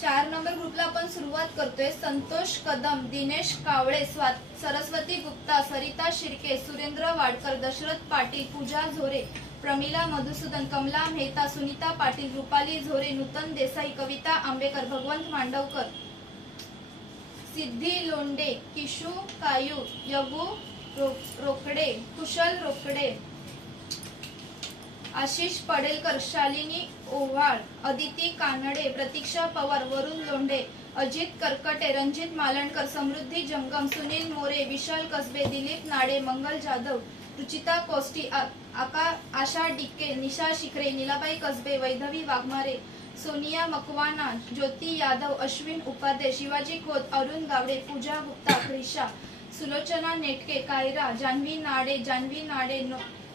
4 number ग्रुपला आपण सुरुवात करतोय। संतोष कदम, दिनेश कावळे, सरस्वती गुप्ता, सरिता शिर्के, सुरेंद्र वाडकर, दशरथ पाटील, पूजा झोरे, प्रमिला मधुसूदन, कमला मेहता, सुनीता पाटील, रुपाली झोरे, नूतन देसाई, कविता आंबेकर, भगवंत मांडवकर, सिद्धी लोंडे, किशू कायू, यगू रोकडे, कुशल रोकडे, आशिष पडेलकर, शालिनी ओव्हाळ, अदिती कानडे, प्रतीक्षा पवार, वरुण लोंढे, अजित करकटे, रणजित मालणकर, समृद्धी जंगम, सुनील मोरे, विशाल कसबे, दिलीप नाडे, मंगल जाधव, रुचिता कोष्टी, आशा डिक्के, निशा शिखरे, नीलाबाई कसबे, वैधवी वाघमारे, सोनिया मकवाना, ज्योती यादव, अश्विन उपाध्ये, शिवाजी खोत, अरुण गावडे, पूजा गुप्ता, क्रिशा, सुलोचना नेटके, कायरा, जान्हवी नाडे,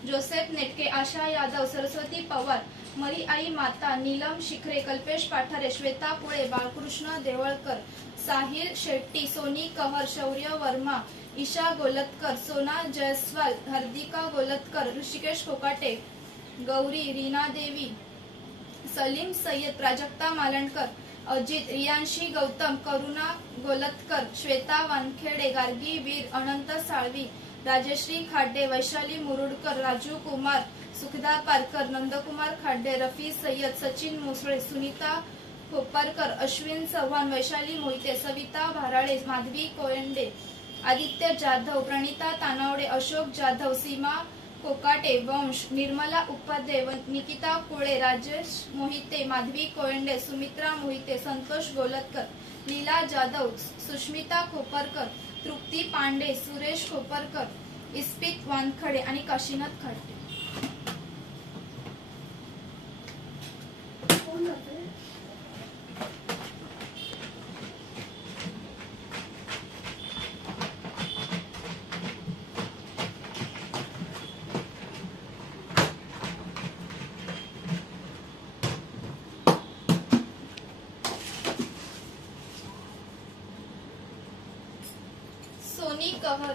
जोसेफ नेटके, आशा यादव, सरस्वती पवार, मरी आई माता, नीलम शिखरे, कल्पेश पाठारे, श्वेता पुळे, बाळकृष्ण देवळकर, साहिल शेट्टी, सोनी कहर, शौर्य वर्मा, ईशा गोलतकर, सोना जयस्वाल, हार्दिका गोलतकर, ऋषिकेश कोकाटे, गौरी, रीना देवी, सलीम सय्यद, प्राजक्ता मालणकर, अजित, रियांशी गौतम, करुणा गोलतकर, श्वेता वानखेडे, गार्गी वीर, अनंत साळवी, राजश्री खाडे, वैशाली मुरुडकर, राजू कुमार, सुखदा पारकर, नंदकुमार खाडे, रफी सय्यद, सचिन मुसळे, सुनीता खोपरकर, अश्विन चव्हाण, वैशाली मोहिते, सविता भाराळे, माधवी कोयंडे, आदित्य जाधव, प्रणिता तानावडे, अशोक जाधव, सीमा कोकाटे, वंश, निर्मला उपाध्ये, निकिता कुळे, राजेश मोहिते, माधवी कोयंडे, सुमित्रा मोहिते, संतोष गोलतकर, लीला जाधव, सुष्मिता खोपरकर, तृप्ती पांडे, सुरेश खोपरकर, इस्पित वानखडे आणि काशीनाथ खाडे। सोनी कहर,